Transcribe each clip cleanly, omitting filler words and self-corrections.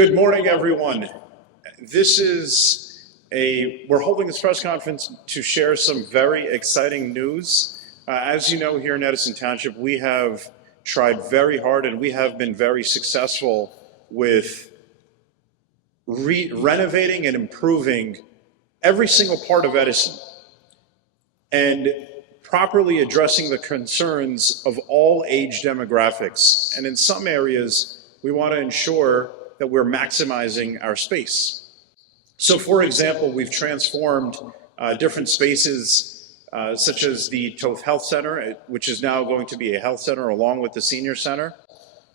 Good morning, everyone. We're holding this press conference to share some very exciting news. As you know, here in Edison Township, we have tried very hard and we have been very successful with renovating and improving every single part of Edison and properly addressing the concerns of all age demographics. And in some areas, we want to ensure that we're maximizing our space. So for example, we've transformed different spaces such as the Toth Health Center, which is now going to be a health center along with the senior center.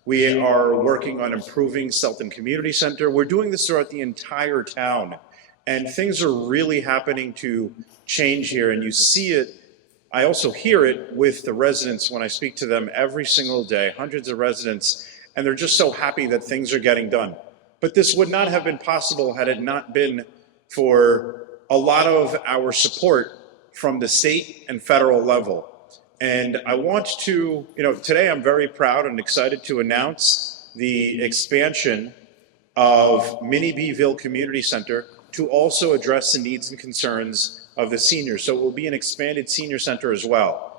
We are working on improving Selton Community Center. We're doing this throughout the entire town, and things are really happening to change here, and you see it. I also hear it with the residents when I speak to them every single day, hundreds of residents, and they're just so happy that things are getting done. But this would not have been possible had it not been for a lot of our support from the state and federal level. And I want to, today I'm very proud and excited to announce the expansion of Minnie Veal Community Center to also address the needs and concerns of the seniors. So it will be an expanded senior center as well.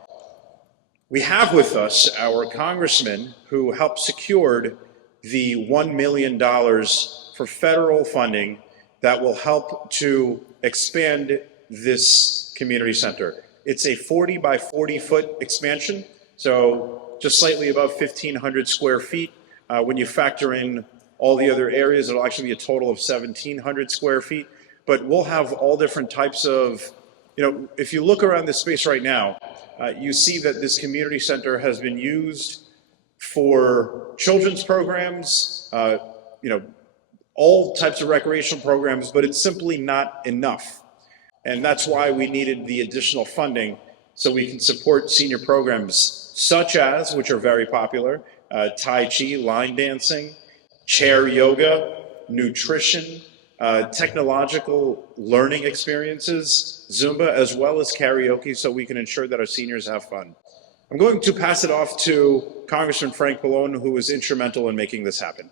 We have with us our congressman who helped secured the $1 million for federal funding that will help to expand this community center. It's a 40 by 40 foot expansion, so just slightly above 1,500 square feet. When you factor in all the other areas, it'll actually be a total of 1,700 square feet. But we'll have all different types of, if you look around this space right now, you see that this community center has been used for children's programs, all types of recreational programs, but it's simply not enough. And that's why we needed the additional funding so we can support senior programs such as, which are very popular, Tai Chi, line dancing, chair yoga, nutrition, technological learning experiences, Zumba, as well as karaoke, so we can ensure that our seniors have fun. I'm going to pass it off to Congressman Frank Pallone, who was instrumental in making this happen.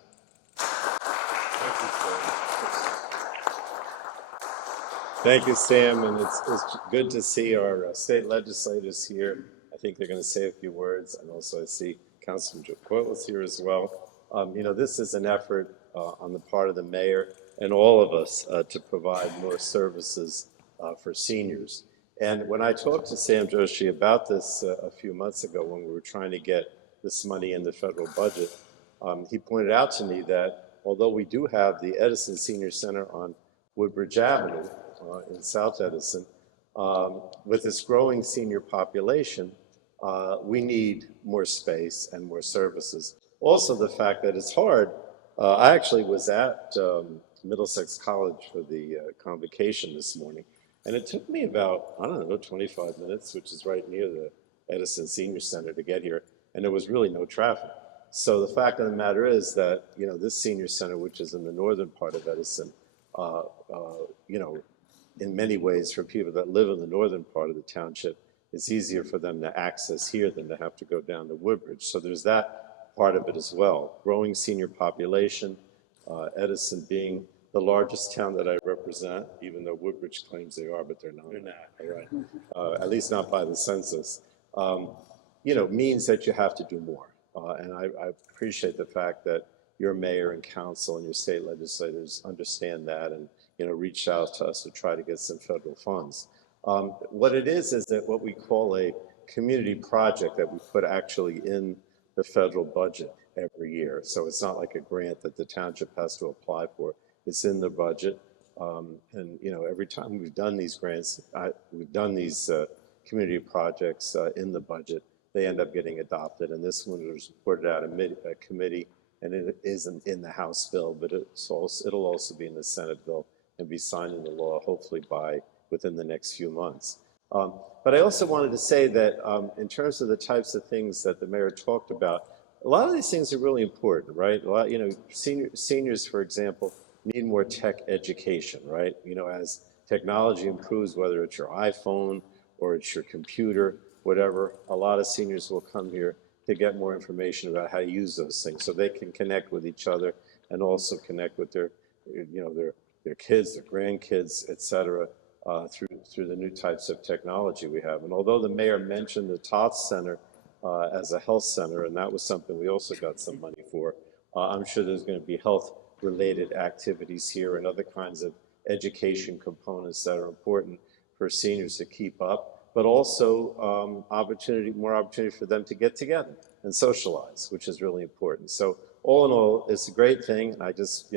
Thank you, Sam, and it's good to see our state legislators here. I think they're going to say a few words, and also I see Councilman Joe Coyle's here as well. This is an effort on the part of the mayor and all of us to provide more services for seniors. And when I talked to Sam Joshi about this a few months ago when we were trying to get this money in the federal budget, he pointed out to me that although we do have the Edison Senior Center on Woodbridge Avenue in South Edison, with this growing senior population, we need more space and more services. Also the fact that it's hard. I actually was at Middlesex College for the convocation this morning, and it took me about, 25 minutes, which is right near the Edison Senior Center, to get here, and there was really no traffic. So the fact of the matter is that, this senior center, which is in the northern part of Edison, in many ways for people that live in the northern part of the township, it's easier for them to access here than to have to go down to Woodbridge. So there's that part of it as well. Growing senior population, Edison being the largest town that I represent, even though Woodbridge claims they are, but they're not. They're not. All right. At least not by the census. Means that you have to do more. And I appreciate the fact that your mayor and council and your state legislators understand that and reached out to us to try to get some federal funds. What it is that what we call a community project that we put actually in the federal budget every year. So it's not like a grant that the township has to apply for. It's in the budget. Every time we've done these grants, we've done these community projects in the budget, they end up getting adopted. And this one was reported out in a committee, and it isn't in the House bill, but it'll also be in the Senate bill and be signed into law, hopefully within the next few months. But I also wanted to say that in terms of the types of things that the mayor talked about, a lot of these things are really important, right? Seniors, for example, need more tech education, right? As technology improves, whether it's your iPhone or it's your computer, whatever, a lot of seniors will come here to get more information about how to use those things so they can connect with each other and also connect with their, their kids, their grandkids, et cetera, through the new types of technology we have. And although the mayor mentioned the Tots Center as a health center, and that was something we also got some money for, I'm sure there's going to be health-related activities here and other kinds of education components that are important for seniors to keep up, but also more opportunity for them to get together and socialize, which is really important. So all in all, it's a great thing, and I just,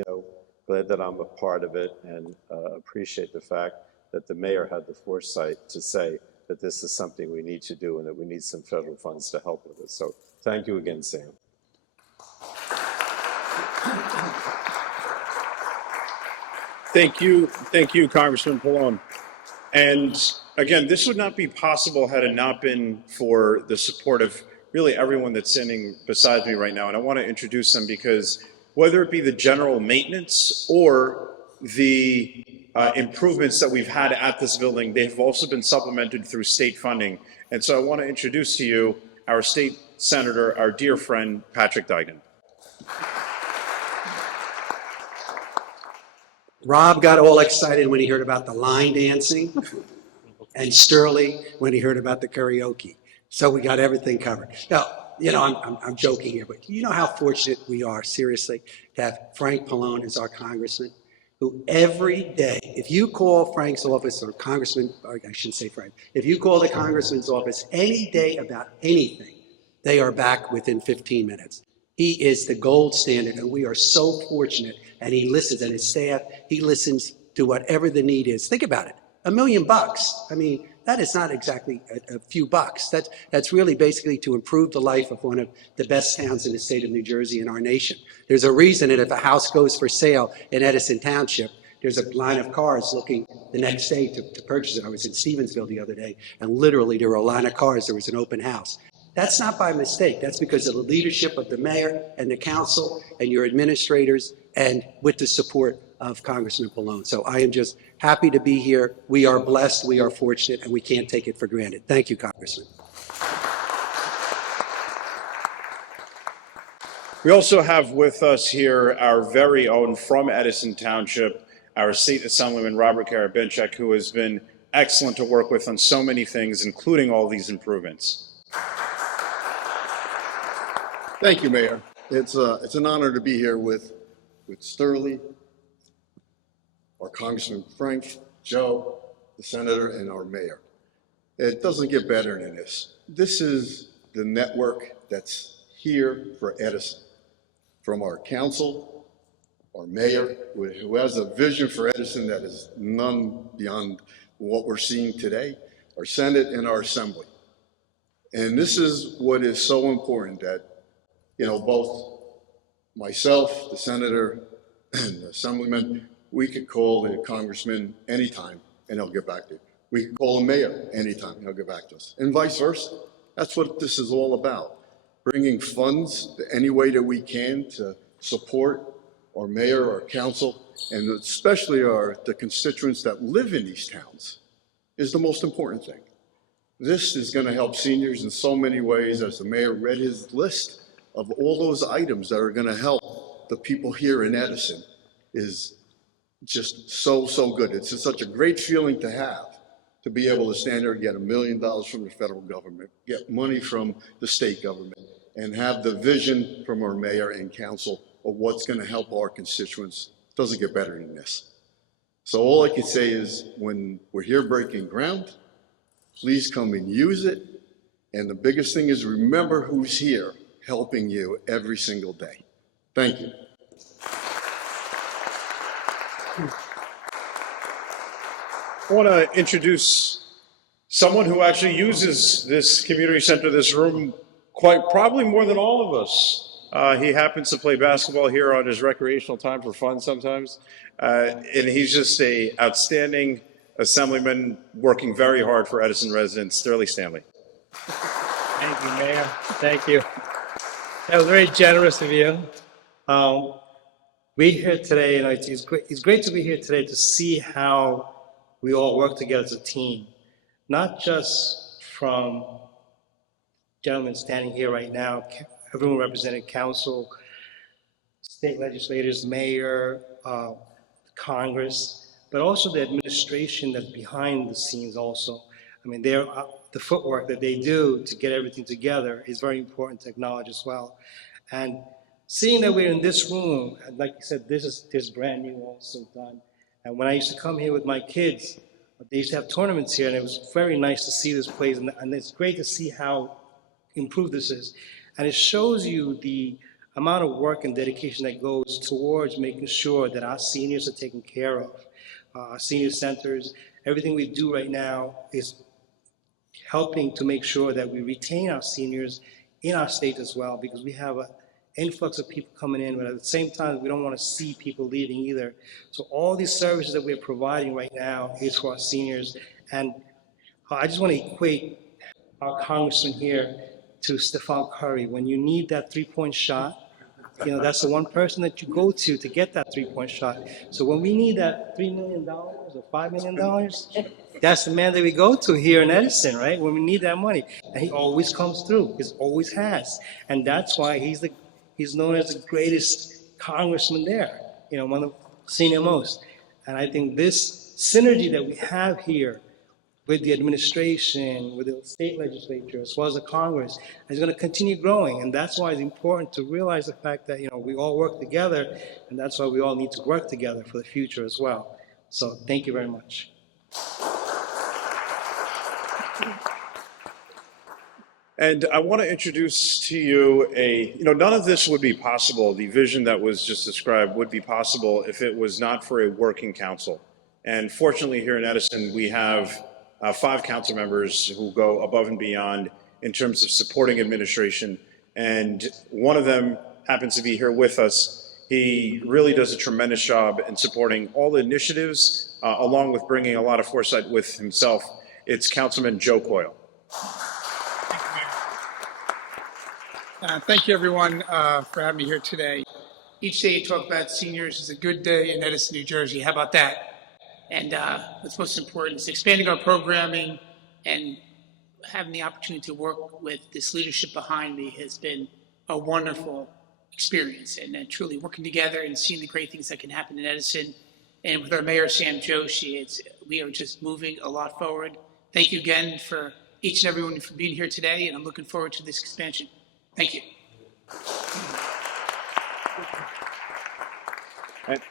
glad that I'm a part of it, and appreciate the fact that the mayor had the foresight to say that this is something we need to do and that we need some federal funds to help with it. So thank you again, Sam. Thank you, Congressman Pallone. And again, this would not be possible had it not been for the support of really everyone that's sitting beside me right now. And I want to introduce them because whether it be the general maintenance or the improvements that we've had at this building, they've also been supplemented through state funding. And so I want to introduce to you our state senator, our dear friend, Patrick Duggan. Rob got all excited when he heard about the line dancing, and Sterling when he heard about the karaoke. So we got everything covered. Now, I'm joking here, but you know how fortunate we are, seriously, to have Frank Pallone as our congressman, who every day, if you call Frank's office or Congressman, or I shouldn't say Frank, if you call the congressman's office any day about anything, they are back within 15 minutes. He is the gold standard, and we are so fortunate. And he listens, and his staff, he listens to whatever the need is. Think about it, $1 million. I mean, that is not exactly a few bucks. That's really basically to improve the life of one of the best towns in the state of New Jersey and our nation. There's a reason that if a house goes for sale in Edison Township, there's a line of cars looking the next day to purchase it. I was in Stevensville the other day, and literally there were a line of cars. There was an open house. That's not by mistake. That's because of the leadership of the mayor and the council and your administrators, and with the support of Congressman Pallone. So I am just happy to be here. We are blessed, we are fortunate, and we can't take it for granted. Thank you, Congressman. We also have with us here our very own from Edison Township, our State Assemblyman Robert Karabinchak, who has been excellent to work with on so many things, including all these improvements. Thank you, Mayor. It's an honor to be here with Sterling, our Congressman Frank, Joe, the Senator, and our Mayor. It doesn't get better than this. This is the network that's here for Edison. From our council, our Mayor, who has a vision for Edison that is none beyond what we're seeing today, our Senate and our Assembly. And this is what is so important, that both myself, the Senator, and the Assemblyman, we could call the Congressman anytime and he'll get back to you. We could call the Mayor anytime and he'll get back to us, and vice versa. That's what this is all about. Bringing funds any way that we can to support our Mayor, our council, and especially the constituents that live in these towns is the most important thing. This is going to help seniors in so many ways, as the Mayor read his list of all those items that are going to help the people here in Edison. Is just so good. It's just such a great feeling to have, to be able to stand there and get $1 million from the federal government, get money from the state government, and have the vision from our Mayor and council of what's going to help our constituents. Doesn't get better than this. So all I can say is, when we're here breaking ground, please come and use it. And the biggest thing is, remember who's here helping you every single day. Thank you. I want to introduce someone who actually uses this community center, this room, quite probably more than all of us. He happens to play basketball here on his recreational time for fun sometimes. And he's just an outstanding assemblyman working very hard for Edison residents. Sterling Stanley. Thank you, Mayor. Thank you. That was very generous of you. We're here today, and it's great to be here today to see how we all work together as a team, not just from gentlemen standing here right now, everyone representing council, state legislators, mayor, Congress, but also the administration that's behind the scenes also. I mean, the footwork that they do to get everything together is very important to acknowledge as well. And seeing that we're in this room, and like you said, this is brand new also done. And when I used to come here with my kids, they used to have tournaments here, and it was very nice to see this place, and it's great to see how improved this is. And it shows you the amount of work and dedication that goes towards making sure that our seniors are taken care of. Our senior centers, everything we do right now is helping to make sure that we retain our seniors in our state as well, because we have an influx of people coming in, but at the same time, we don't want to see people leaving either. So all these services that we're providing right now is for our seniors. And I just want to equate our congressman here to Stephon Curry. When you need that three-point shot, that's the one person that you go to get that three-point shot. So when we need that $3 million or $5 million, that's the man that we go to here in Edison, right? When we need that money. And he always comes through. He always has. And that's why he's known as the greatest congressman there, one of the senior most. And I think this synergy that we have here with the administration, with the state legislature, as well as the Congress, is going to continue growing. And that's why it's important to realize the fact that, we all work together, and that's why we all need to work together for the future as well. So thank you very much. And I want to introduce to you none of this would be possible. The vision that was just described would be possible if it was not for a working council. And fortunately here in Edison, we have 5 council members who go above and beyond in terms of supporting administration. And one of them happens to be here with us. He really does a tremendous job in supporting all the initiatives, along with bringing a lot of foresight with himself. It's Councilman Joe Coyle. Thank you, everyone, for having me here today. Each day you talk about seniors is a good day in Edison, New Jersey. How about that? And what's most important is expanding our programming and having the opportunity to work with this leadership behind me has been a wonderful experience. And truly working together and seeing the great things that can happen in Edison. And with our Mayor, Sam Joshi, we are just moving a lot forward. Thank you again for each and everyone for being here today, and I'm looking forward to this expansion. Thank you. And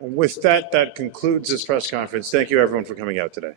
with that, that concludes this press conference. Thank you, everyone, for coming out today.